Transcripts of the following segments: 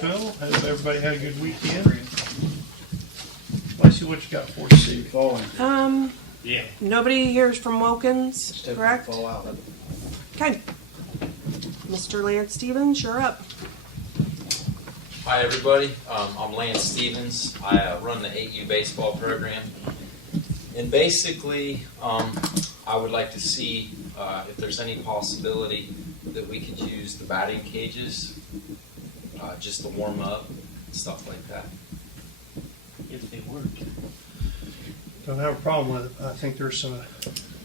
Crooksville. Hope everybody had a good weekend. Lacey, what you got for us, Steve? Falling. Yeah. Nobody hears from Wilkins, Step correct? Fall out. Okay. Mr. Lance Stevens, you're up. Hi everybody, I'm Lance Stevens. I run the 8U baseball program, and basically I would like to see if there's any possibility that we could use the batting cages just to warm up, stuff like that. If they work. Don't have a problem with it. I think there's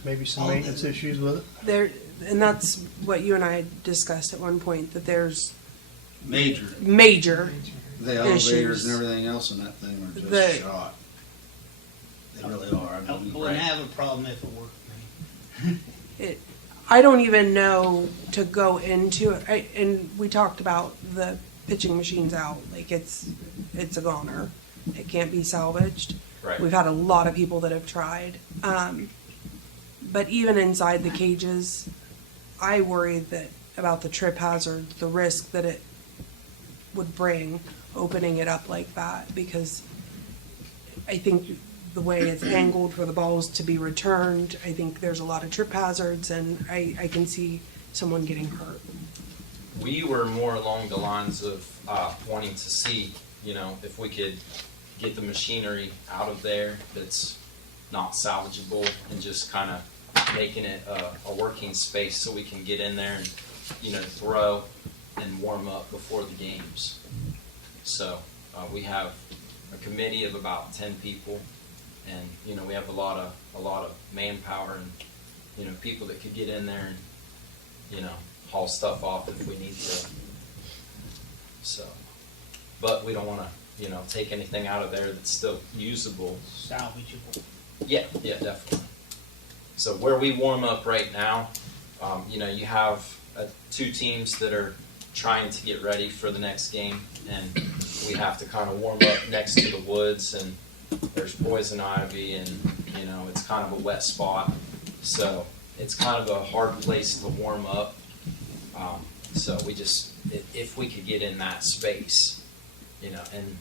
maybe some maintenance issues with it. There, and that's what you and I discussed at one point, that there's Major. major. The elevators Issues. and everything else in that thing are just The- shot. They really are. I wouldn't have a problem if it worked. I don't even know to go into it. And we talked about the pitching machines out. Like it's a goner. It can't be salvaged. Right. We've had a lot of people that have tried. But even inside the cages, I worry that about the trip hazard, the risk that it would bring opening it up like that, because I think the way it's angled for the balls to be returned, I think there's a lot of trip hazards, and I can see someone getting hurt. We were more along the lines of wanting to see, if we could get the machinery out of there that's not salvageable and just kind of making it a working space so we can get in there and, throw and warm up before the games. So we have a committee of about 10 people, and we have a lot of manpower and people that could get in there and haul stuff off if we need to. So, but we don't want to take anything out of there that's still usable. Salvageable. Yeah, definitely. So where we warm up right now, you have two teams that are trying to get ready for the next game, and we have to kind of warm up next to the woods, and there's poison ivy, and it's kind of a wet spot, so it's kind of a hard place to warm up. So we just, if we could get in that space, and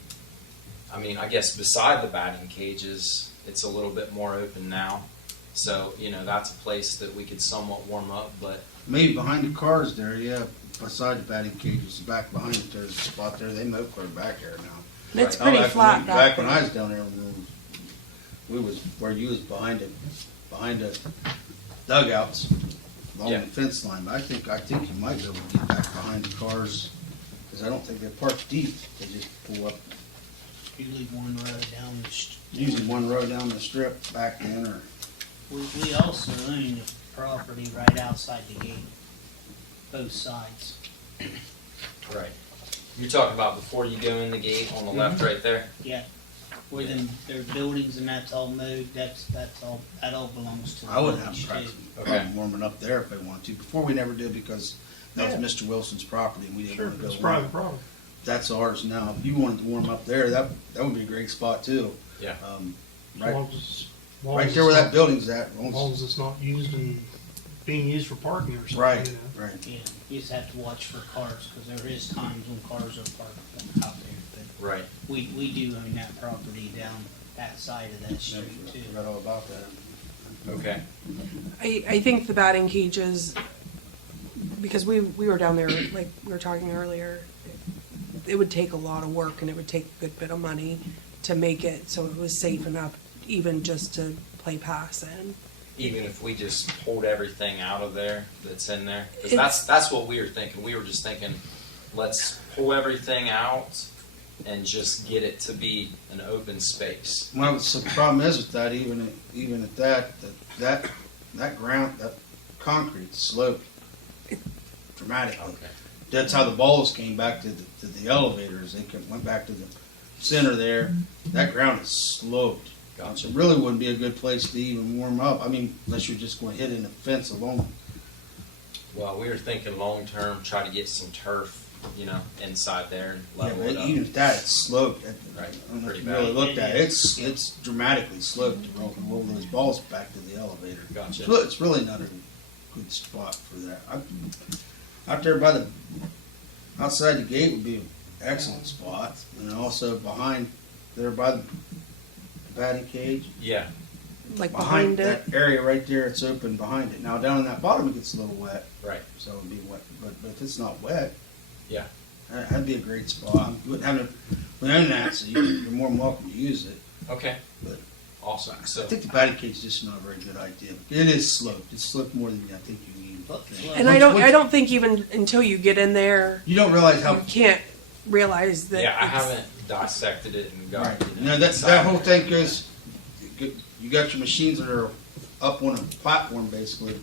I mean, I guess beside the batting cages, it's a little bit more open now. So, that's a place that we could somewhat warm up, but Maybe behind the cars there, yeah. Beside the batting cages, back behind it, there's a spot there. They mow clear back there now. And it's Right. pretty flat Back when there. I was down there, we was where you was behind the dugouts along Yeah. the fence line. But I think you might be able to get back behind the cars because I don't think they're parked deep. They just pull up, You leave one row down the usually one row down the strip back in, or We also own the property right outside the gate, both sides. right. You're talking about before you go in the gate on the left right there? Yeah, where their buildings and that's all mowed, that all belongs to the I wouldn't have village a problem, too. Okay. warming up there if they want to. Before we never did because that Yeah. was Mr. Wilson's property and we didn't Sure, want to go. it's a warm. private problem. That's ours now. If you wanted to warm up there, that would be a great spot too. Yeah. As Right, long as right there where that building's at. As long as it's not used and being used for parking or something. Right, right. Yeah, you just have to watch for cars, because there is times when cars are parked out there, but Right. we do own that property down that side of that street too. Forgot all about that. Okay. I think the batting cages, because we were down there, like we were talking earlier, it would take a lot of work and it would take a good bit of money to make it so it was safe enough, even just to play pass in. Even if we just pulled everything out of there that's in there? Because It's- that's what we were thinking. We were just thinking, let's pull everything out and just get it to be an open space. Well, the problem is with that, even at that ground, that concrete sloped dramatically. Okay. That's how the balls came back to the elevators. They went back to the center there. That ground is sloped. Gotcha. It really wouldn't be a good place to even warm up. I mean, unless you're just going to hit in the fence alone. Well, we were thinking long-term, try to get some turf, inside there and Yeah, level but it up. even at that, it's sloped. Right, I don't know if pretty you really bad. looked at it. It's dramatically sloped to roll those balls back to the elevator. Gotcha. It's really not a good spot for that. Out there outside the gate would be excellent spot. And also behind, there by the batting cage. Yeah, Like behind it. That area right there, it's open behind it. Now down in that bottom, it gets a little wet, right. so it'd be wet. But if it's not wet, Yeah. that'd be a great spot. We own that, so you're more than welcome to use it. Okay. But Awesome. I So, think the batting cage is just not a very good idea. It is sloped. It's sloped more than I think you need. Look, And I don't think even until you get in there, You don't realize you how. can't realize that. yeah, I it's- haven't dissected it and got, Right. you know, That inside whole of it. thing goes. You got your machines that are up on a platform basically,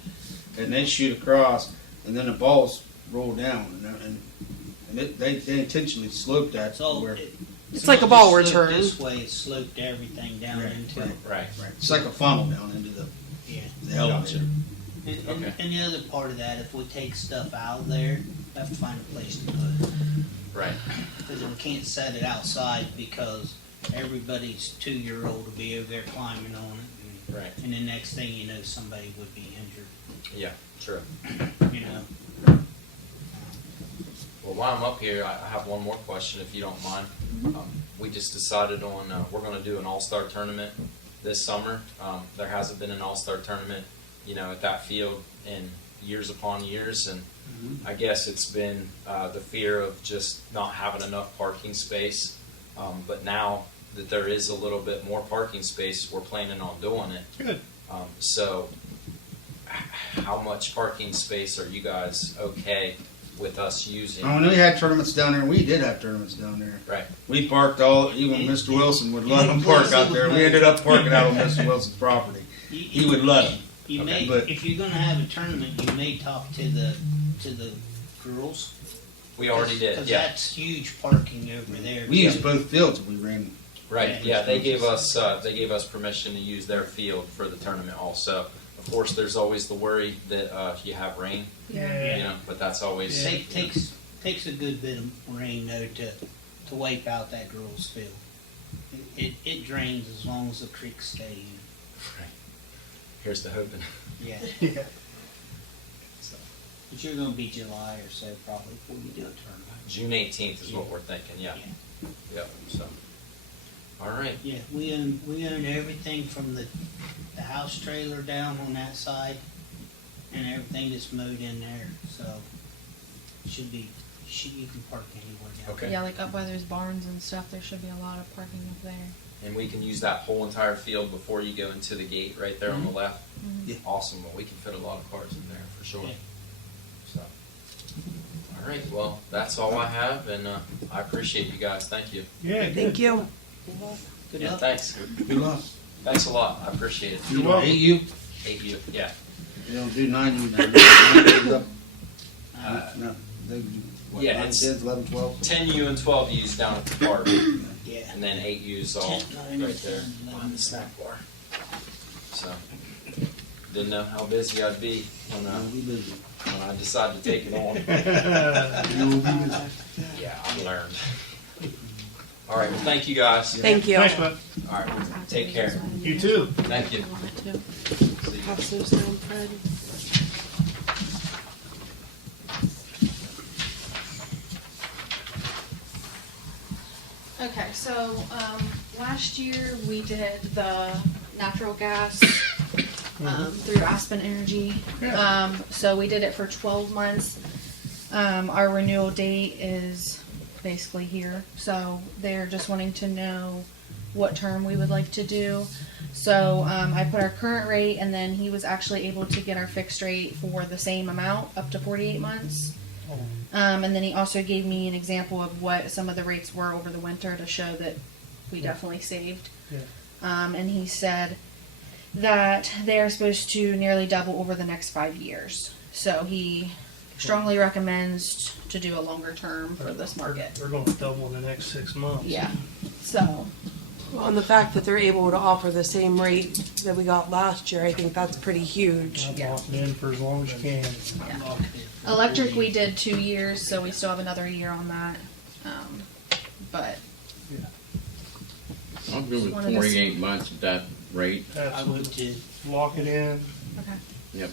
and they shoot across, and then the balls roll down, they intentionally slope that it's all, where. It's like a not ball just sloped return. This way, it's sloped everything down Right, into right. it. Right. Right. It's like a funnel down into the Yeah. elevator. Okay. And the other part of that, if we take stuff out of there, we have to find a place to put it. Right. Because we can't set it outside because everybody's 2-year-old will be over there climbing on it. Right. And the next thing you know, somebody would be injured, Yeah, true. you know. Well, while I'm up here, I have one more question, if you don't mind. We just decided on, we're gonna do an all-star tournament this summer. There hasn't been an all-star tournament, you know, at that field in years upon years, and I guess it's been, the fear of just not having enough parking space. But now that there is a little bit more parking space, we're planning on doing it. Good. So, how much parking space are you guys okay with us using? I know we had tournaments down there. We did have tournaments down there. Right. We parked all. Even Mr. Wilson would let them park out there. We ended up parking out on Mr. Wilson's property. He would let them. You Okay. may, But- if you're gonna have a tournament, you may talk to the girls. We already did, Because yeah. that's huge parking over there. We used both fields if we ran. Right, yeah, they gave us permission to use their field for the tournament also. Of course, there's always the worry that, you have rain, Yeah. you know, but that's always. It takes a good bit of rain though to wipe out that girls' field. It drains as long as the creeks stay in. Right. Here's the hoping. Yeah. Yeah. But you're gonna be July or so probably before you do a tournament. June 18th is what we're thinking, yeah. Yep, so. All right, Yeah, we own everything from the house trailer down on that side and everything that's mowed in there, so you can park anywhere down okay. Yeah, like up by those barns and stuff, there should be a lot of parking up there. And we can use that whole entire field before you go into the gate right there on the left. Yeah. Awesome, well, we can fit a lot of cars in there for sure. Yeah. So, all right, well, that's all I have, and I appreciate you guys, thank you. Yeah, good. Thank you. Good Yeah, luck. thanks. Good luck. Thanks a lot, I appreciate it. You don't hate you. 8U, yeah. You don't do 9U now. 9 goes up. No, they do, what, Yeah, 9, it's- 10, 11, 12? 10U and 12U's down at the park, Yeah. and then 8U's all 10, 9, right there 10, 11. behind the snack bar. So, didn't know how busy I'd be You'll be busy. when I decided to take it on. You'll be busy. Yeah, I learned. All right, well, thank you guys. Thank you. Thanks, bud. All right, take care. You too. Thank you. See you. Pass those down, Fred. Okay, so, last year we did the natural gas, through Aspen Energy. Yeah. So we did it for 12 months. Our renewal date is basically here, so they're just wanting to know what term we would like to do. So, I put our current rate, and then he was actually able to get our fixed rate for the same amount, up to 48 months. And then he also gave me an example of what some of the rates were over the winter to show that we definitely saved. Yeah. And he said that they are supposed to nearly double over the next 5 years. So he strongly recommends to do a longer term for this market. They're going to double in the next 6 months. Yeah. So, Well, and the fact that they're able to offer the same rate that we got last year, I think that's pretty huge. I've locked it in for as long as you can. yeah. Electric we did 2 years, so we still have another year on that. But I'm good with One of the- 48 months at that rate. I would Absolutely. too. Lock it in. okay. Yep.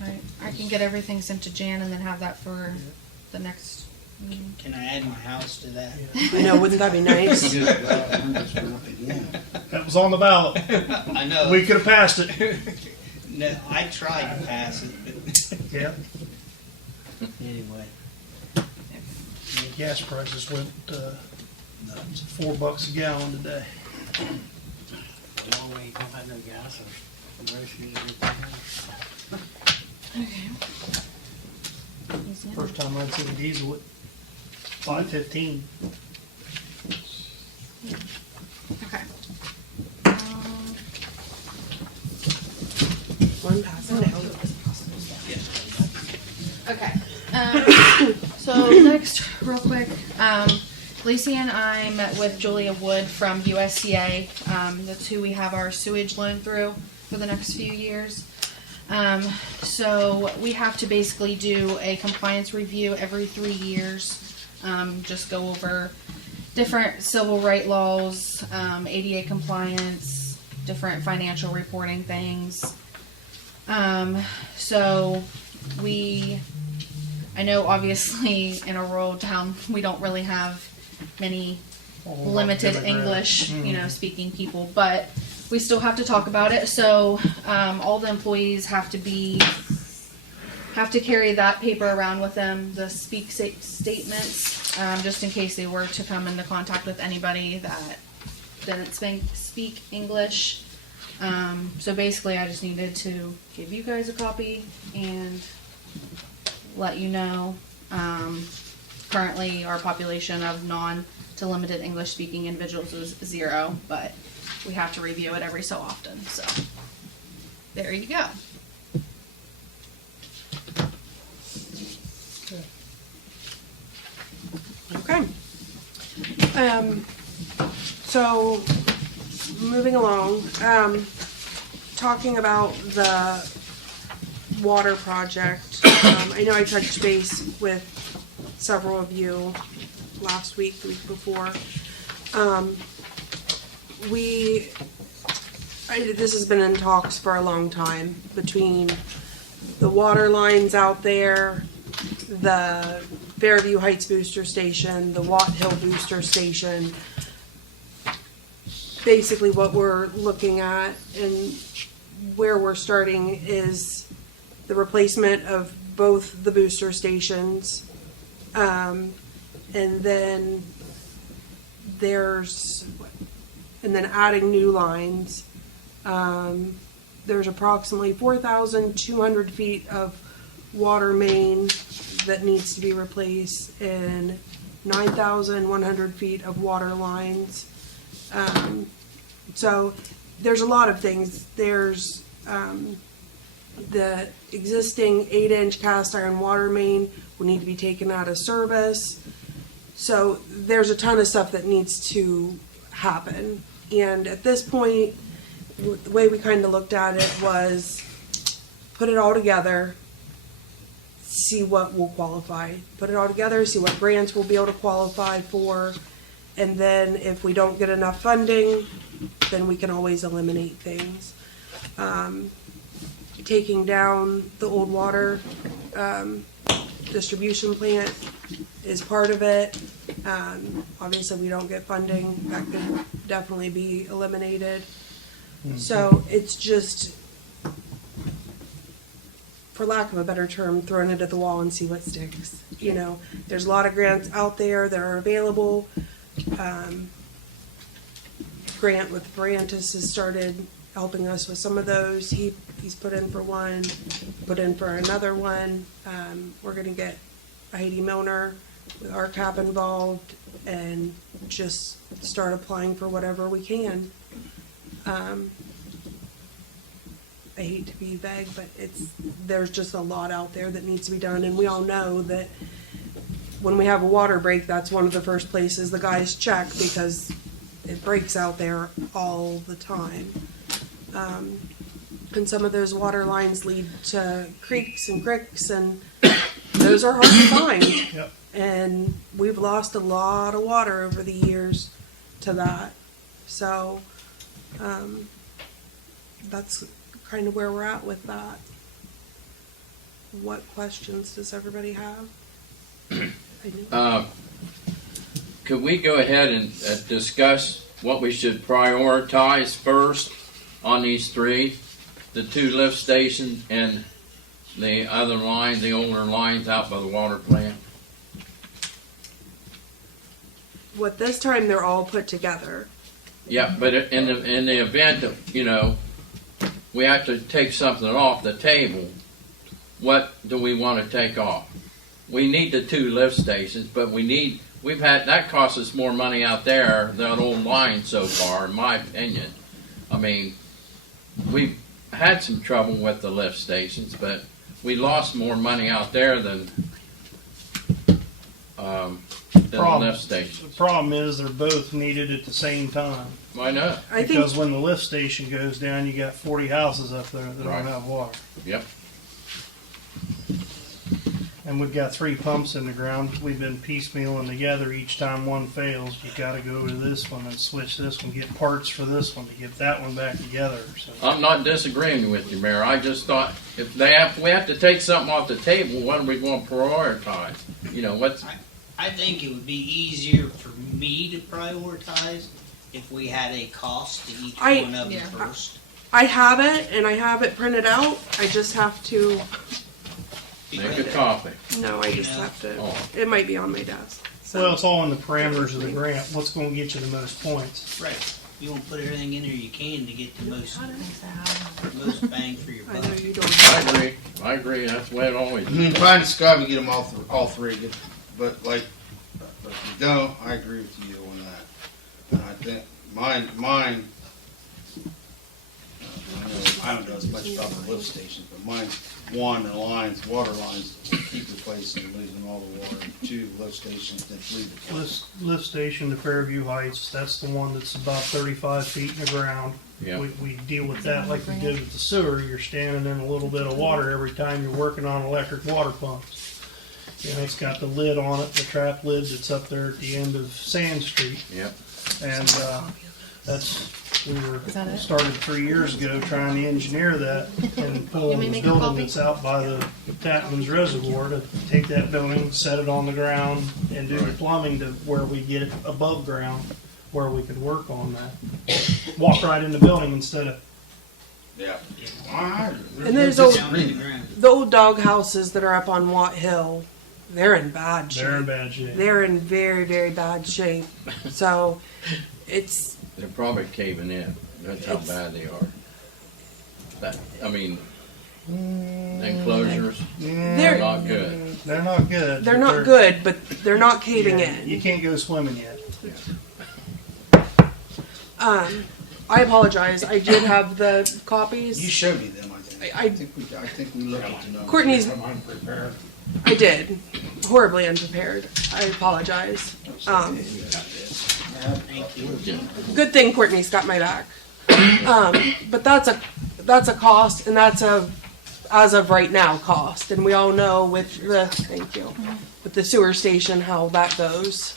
Alright, I can get everything sent to Jan and then have that for the next Can I add my house to that? I know, wouldn't that be nice? That was on the ballot. I know. We could have passed it. No, I tried to pass it, but Yeah. anyway. Gas prices went nuts. $4 a gallon today. Well, we don't have no gas, or where should you get that? First time I'd seen diesel at 5.15. Okay. One passing down. Okay. So next, real quick, Lacey and I met with Julia Wood from USCA. That's who we have our sewage loan through for the next few years. So we have to basically do a compliance review every 3 years. Just go over different civil right laws, ADA compliance, different financial reporting things. So I know obviously in a rural town we don't really have many limited English, speaking people, but we still have to talk about it. So all the employees have to carry that paper around with them, the statements, just in case they were to come into contact with anybody that didn't speak English. So basically I just needed to give you guys a copy and let you know. Currently our population of non to limited English speaking individuals is 0, but we have to review it every so often. So there you go. Okay. So moving along, talking about the water project. I know I touched base with several of you last week, the week before. This has been in talks for a long time between the water lines out there, the Fairview Heights booster station, the Watt Hill booster station. Basically what we're looking at and where we're starting is the replacement of both the booster stations. And then adding new lines. There's approximately 4,200 feet of water main that needs to be replaced and 9,100 feet of water lines. So there's a lot of things. There's the existing 8-inch cast iron water main will need to be taken out of service. So there's a ton of stuff that needs to happen. And at this point, the way we kind of looked at it was put it all together, see what will qualify. Put it all together, see what grants we'll be able to qualify for. And then if we don't get enough funding, then we can always eliminate things. Taking down the old water distribution plant is part of it. Obviously, we don't get funding, that could definitely be eliminated. So it's just, for lack of a better term, throwing it at the wall and see what sticks. You know, there's a lot of grants out there that are available. Grant with Brantis has started helping us with some of those. He's put in for one, put in for another one. We're gonna get Heidi Milner with our cap involved and just start applying for whatever we can. I hate to be vague, but there's just a lot out there that needs to be done, and we all know that when we have a water break, that's one of the first places the guys check because it breaks out there all the time. And some of those water lines lead to creeks and cricks, and those are hard to find. Yep. And we've lost a lot of water over the years to that. So that's kind of where we're at with that. What questions does everybody have? Could we go ahead and discuss what we should prioritize first on these three? The 2 lift stations and the other lines, the older lines out by the water plant? What this time they're all put together. Yeah, but in the event that, we have to take something off the table, what do we want to take off? We need the 2 lift stations, but that costs us more money out there, that old line so far, in my opinion. I mean, we've had some trouble with the lift stations, but we lost more money out there than the lift The stations. problem is they're both needed at the same time. Why not? I think Because when the lift station goes down, you got 40 houses up there that Right. don't have water. Yep. And we've got 3 pumps in the ground. We've been piecemealing together. Each time one fails, you gotta go to this one and switch this one, get parts for this one to get that one back together. So I'm not disagreeing with you, Mayor. I just thought if we have to take something off the table, what are we going to prioritize? What's I think it would be easier for me to prioritize if we had a cost to each I- one of them Yeah. first. I have it and I have it printed out. I just have to. make a copy? No, I just have to. Oh. It might be on my desk. So. well, it's all in the parameters of the grant. What's going to get you the most points? Right. You want to put everything in there you can to get the most bang for your I know buck. you don't. I agree. That's the way it always I is. mean, trying to strive to get them all three, but if you don't, I agree with you on that. And I think mine. I don't know as much about the lift station, but mine's 1, the lines, water lines, keep replacing and losing all the water. 2, lift stations, then 3, the pumps. Lift station to Fairview Heights, that's the one that's about 35 feet in the ground. Yeah. We deal with that like we did with the sewer. You're standing in a little bit of water every time you're working on electric water pumps. It's got the lid on it, the trap lid that's up there at the end of Sand Street. Yep. And we that it? started 3 years ago trying to engineer that and pull You want me to the make a building copy? that's out by the Tapman's Reservoir to take that building, set it on the ground, and do the plumbing to where we get it above ground, where we could work on that. Walk right in the building instead of, Yeah. And there's Down in the ground. the old dog houses that are up on Watt Hill. They're in bad shape. they're in bad shape. They're in very, very bad shape. So it's They're probably caving in. That's how It's- bad they are. Enclosures, they're not good. They're not good. they're but not good, but they're not caving yeah, in. You can't go swimming yet. I apologize. I did have the You copies. showed me them, I think. I- I think we looked at the numbers. Courtney's. I'm unprepared. I did. Horribly unprepared. I apologize. Thank you. Good thing Courtney's got my back. But that's a cost, and that's a as of right now cost, and we all know with the sewer station how that goes.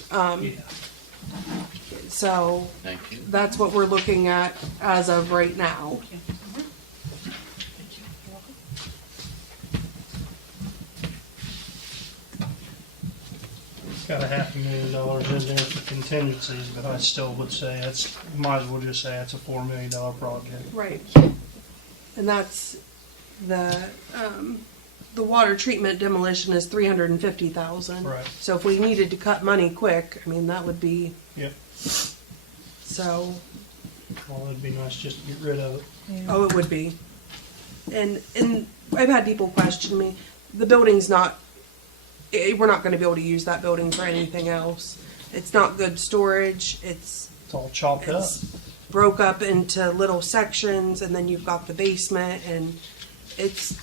So Thank you. that's what we're looking at as of right now. Got $500,000 in there for contingencies, but I still would say might as well just say it's a $4 million project. Right. And that's the water treatment demolition is $350,000. Right. So if we needed to cut money quick, I mean, that would be. Yep. So, Well, it'd be nice just to get rid of it. oh, it would be. And I've had people question me. The building's not. We're not going to be able to use that building for anything else. It's not good storage. It's all chopped up. It's broke up into little sections, and then you've got the basement, and it's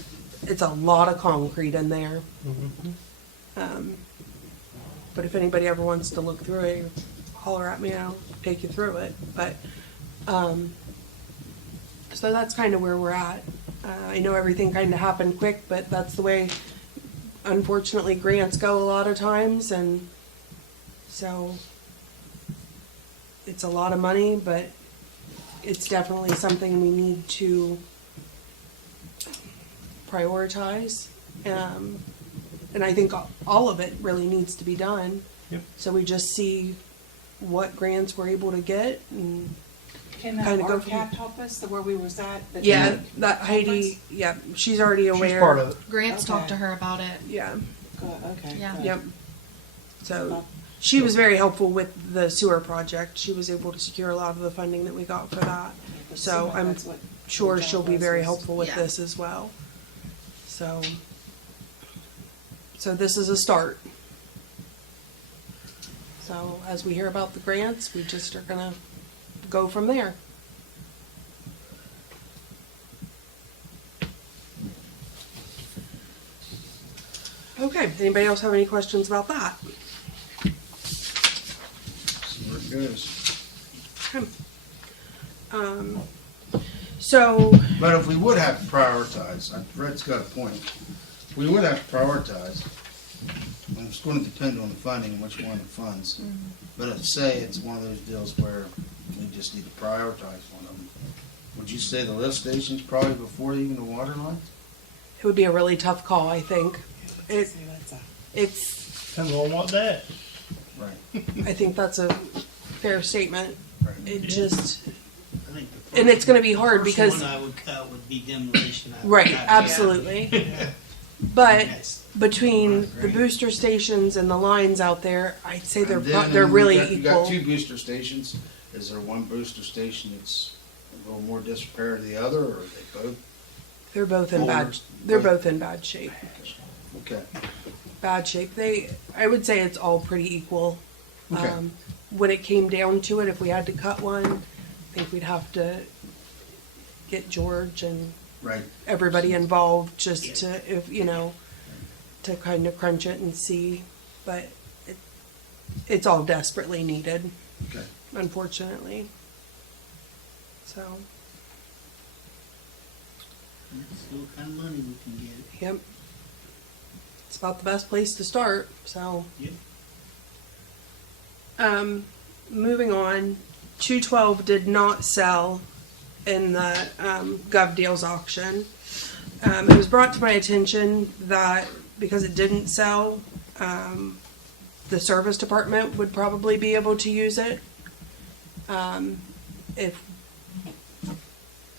a lot of concrete in there. Mhm. But if anybody ever wants to look through it, holler at me, I'll take you through it. But so that's kind of where we're at. I know everything kind of happened quick, but that's the way, unfortunately, grants go a lot of times, and so it's a lot of money, but it's definitely something we need to prioritize. and I think all of it really needs to be done. Yep. So we just see what grants we're able to get, and Can that Kinda go from- RCAP help us, the where we was at? the- yeah, that Heidi, yeah, she's already aware. She's part of it. Grants Okay. talked to her about it. Yeah, Good, okay. Yeah. good. yep. So she was very helpful with the sewer project. She was able to secure a lot of the funding that we got for that. But So SEMA, I'm that's what sure the she'll job be very was. helpful with Yeah. this as well. So this is a start. So as we hear about the grants, we just are gonna go from there. Okay, anybody else have any questions about that? See where it goes. So, But if we would have to prioritize, Fred's got a point. We would have to prioritize. And it's going to depend on the funding, which one it funds. But if say it's one of those deals where we just need to prioritize one of them. Would you say the lift station's probably before even the water line? it would be a really tough call, I think. It, See, that's a- it's, Depends on what day. Right, I think that's a fair statement. right. It just, I think the first- and it's gonna be hard first because, one I would cut would be demolition. I would right, cut. absolutely. But Yes. between the Right. booster stations and the lines out there, I'd say And then they're really you got equal. two booster stations. Is there one booster station that's a little more disrepair to the other, or are they both? They're both in bad, Forward. they're both in bad shape. Okay, Bad shape. I would say it's all pretty equal. okay. When it came down to it, if we had to cut one, I think we'd have to get George and Right, everybody involved just to, if, you know, to kind of crunch it and see, but it's all desperately needed, okay. unfortunately. So, See what kind of money we can get. yep. It's about the best place to start, so. Yep. Moving on, 212 did not sell in the Gov Deals auction. It was brought to my attention that because it didn't sell, the service department would probably be able to use it. If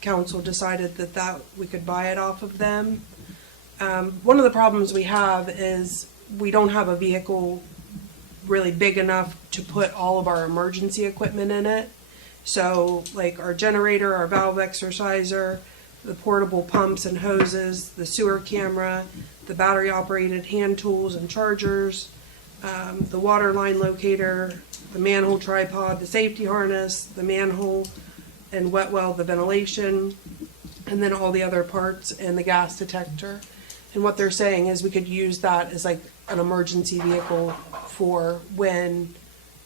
council decided that we could buy it off of them. One of the problems we have is we don't have a vehicle really big enough to put all of our emergency equipment in it. So like our generator, our valve exerciser, the portable pumps and hoses, the sewer camera, the battery operated hand tools and chargers, the water line locator, the manhole tripod, the safety harness, the manhole and wet well, the ventilation, and then all the other parts and the gas detector. And what they're saying is we could use that as like an emergency vehicle for when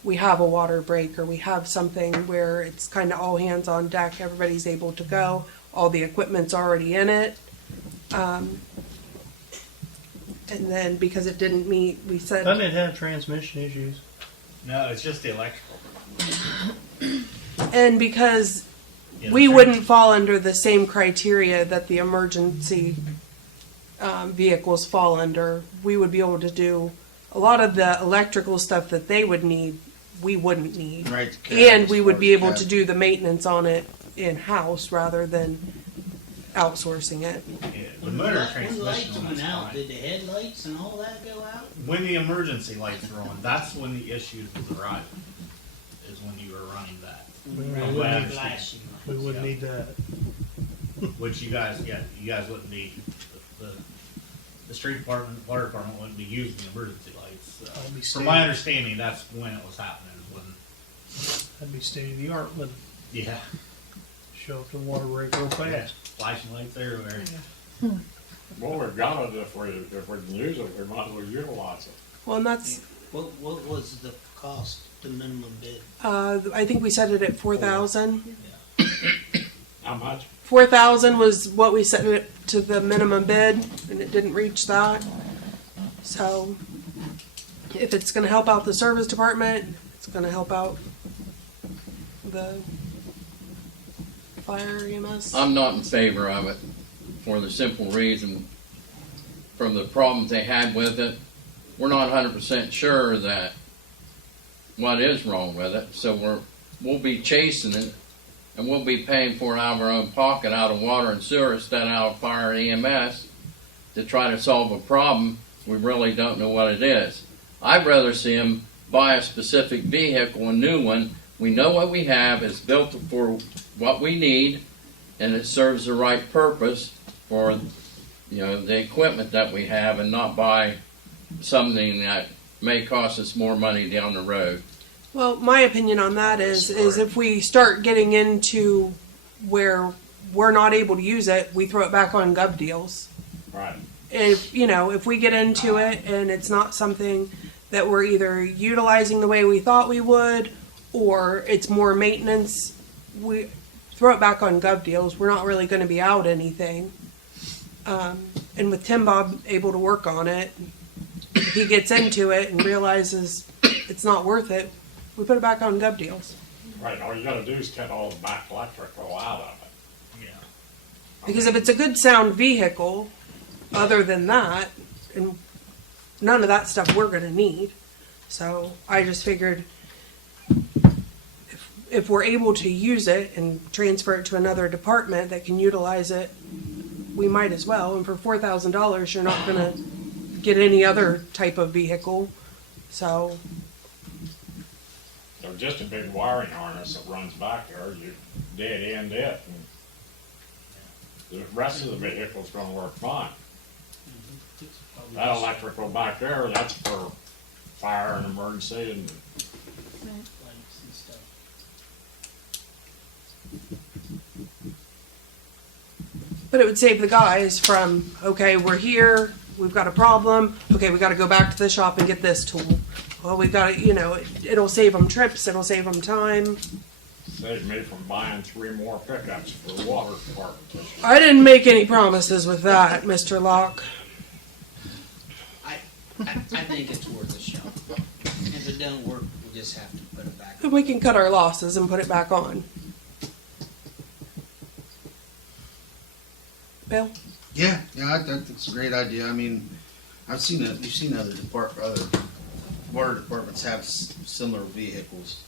we have a water break or we have something where it's kind of all hands on deck, everybody's able to go, all the equipment's already in it. And then because it didn't meet, we said, Doesn't it have transmission issues? No, it's just the electrical. and because Yeah, we the wouldn't fall under the same criteria that the emergency vehicles fall under, we would be able to do a lot of the electrical stuff that they would need, we wouldn't need. Right. And we would be able to do the maintenance on it in-house rather than outsourcing it. Yeah, the When motor the lights transmission on went that's out, fine. did the headlights and all that go out? When the emergency lights were on, that's when the issues was arising, is when you were running that. When We they would were need- flashing We lights? wouldn't need that. Which you guys wouldn't need, the street department, water department wouldn't be using the emergency lights. That'd be From my understanding, that's when it was happening, when, That'd be state of the art, but yeah, show up to the water break real fast. flashing lights everywhere. Well, we've got it if we can use it, we might as well utilize it. Well, and that's, What was the cost, the minimum bid? I think we set it at 4,000. How much? 4,000 was what we set it to the minimum bid, and it didn't reach that. So, if it's gonna help out the service department, it's gonna help out the fire EMS. I'm not in favor of it for the simple reason from the problems they had with it. We're not 100% sure that what is wrong with it, so we'll be chasing it, and we'll be paying for it out of our own pocket, out of water and sewer, instead of out of fire and EMS, to try to solve a problem we really don't know what it is. I'd rather see them buy a specific vehicle, a new one. We know what we have, it's built for what we need, and it serves the right purpose for, you know, the equipment that we have, and not buy something that may cost us more money down the road. Well, my opinion on that is if we start getting into where we're not able to use it, we throw it back on gov deals. Right. If, you know, if we get into it and it's not something that we're either utilizing the way we thought we would, or it's more maintenance, we throw it back on gov deals. We're not really going to be out anything. And with Tim Bob able to work on it, if he gets into it and realizes it's not worth it, we put it back on gov deals. Right, all you gotta do is cut all the back electrical out of it. Yeah. Because if it's a good sound vehicle, other than that, and none of that stuff we're going to need. So I just figured if we're able to use it and transfer it to another department that can utilize it, we might as well. And for $4,000, you're not going to get any other type of vehicle. So So just a big wiring harness that runs back there, you dead end it, and the rest of the vehicle's gonna work fine. That electrical back there, that's for fire and emergency and Lights and stuff. but it would save the guys from, okay, we're here, we've got a problem, okay, we got to go back to the shop and get this tool. Well, we've got to, you know, it'll save them trips, it'll save them time. saved me from buying 3 more pickups for the water department this year. I didn't make any promises with that, Mr. Locke. I think it's worth a shot. If it don't work, we'll just have to put it back. We can cut our losses and put it back on. Bill? Yeah, I think it's a great idea. I mean, you've seen other water departments have similar vehicles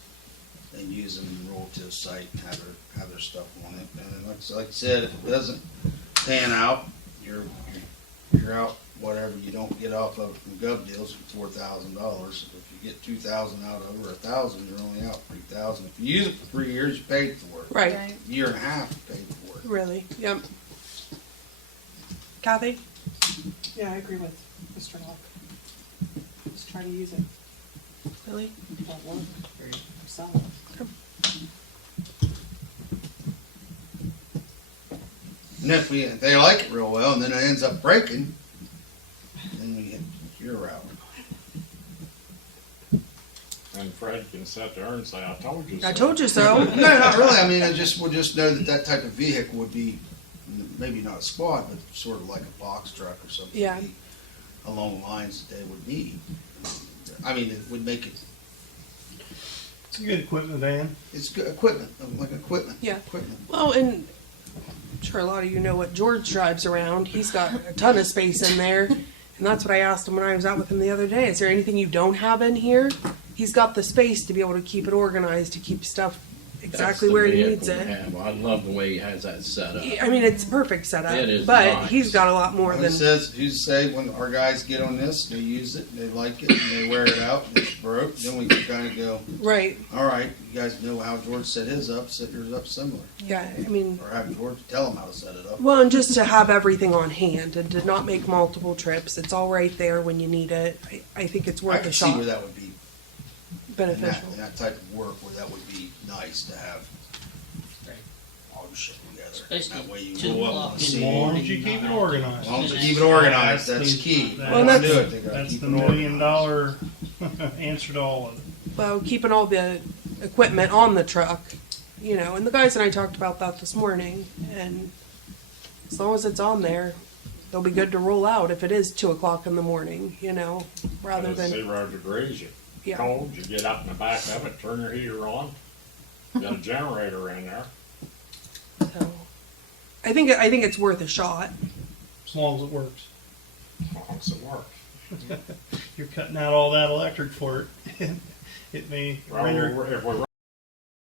and use them and roll to a site and have their stuff on it. And like I said, if it doesn't pan out, you're out whatever you don't get off of it from gov deals for $4,000. If you get 2,000 out of it or 1,000, you're only out 3,000. If you use it for 3 years, you paid for it. Right. Right. A year and a half, you paid for it. Really? Yep. Kathy? Yeah, I agree with Mr. Locke. Let's try to use it. Really? If it don't work, or sell it. And if they like it real well and then it ends up breaking, then we hit your route. And Fred can sit there and say, I told you so. I told you so. No, not really. I mean, we'll just know that type of vehicle would be maybe not a squad, but sort of like a box truck or something. Yeah. Along the lines that they would need. I mean, it would make it. It's a good equipment van. It's good equipment, like equipment. Yeah. Equipment. Well, and I'm sure a lot of you know what George drives around. He's got a ton of space in there. And that's what I asked him when I was out with him the other day. Is there anything you don't have in here? He's got the space to be able to keep it organized, to keep stuff exactly That's the where he vehicle needs we it. have. I love the way he has that set up. I mean, it's a perfect setup. It is but nice. he's got a lot more Well, than. it says, you say when our guys get on this, they use it, they like it, and they wear it out, and it's broke, then we can kind of go, Right. all right, you guys know how George set his up, set yours up similar. Yeah. I mean, Or have George tell him how to set it up. well, and just to have everything on hand and to not make multiple trips. It's all right there when you need it. I think it's I worth a can see where shot. that would be, Beneficial. in that type of work, where that would be nice to have Right. all your shit together. Especially That way you 2 go up o'clock on in the the As scene. long as you keep it organized. As long as you keep it organized, that's key. Well, They don't that's- do it, they gotta That's keep the it $1 million organized. answer to all of it. Well, keeping all the equipment on the truck, you know, and the guys and I talked about that this morning, and as long as it's on there, they'll be good to roll out if it is 2 o'clock in the morning, you know, rather It's than, 0 degrees, you yeah. cold, you get up in the back of it, turn your heater on, got a generator in there. So, I think it's worth a shot. As long as it works. Honks at work. You're cutting out all that electric for it. It may Well, render if we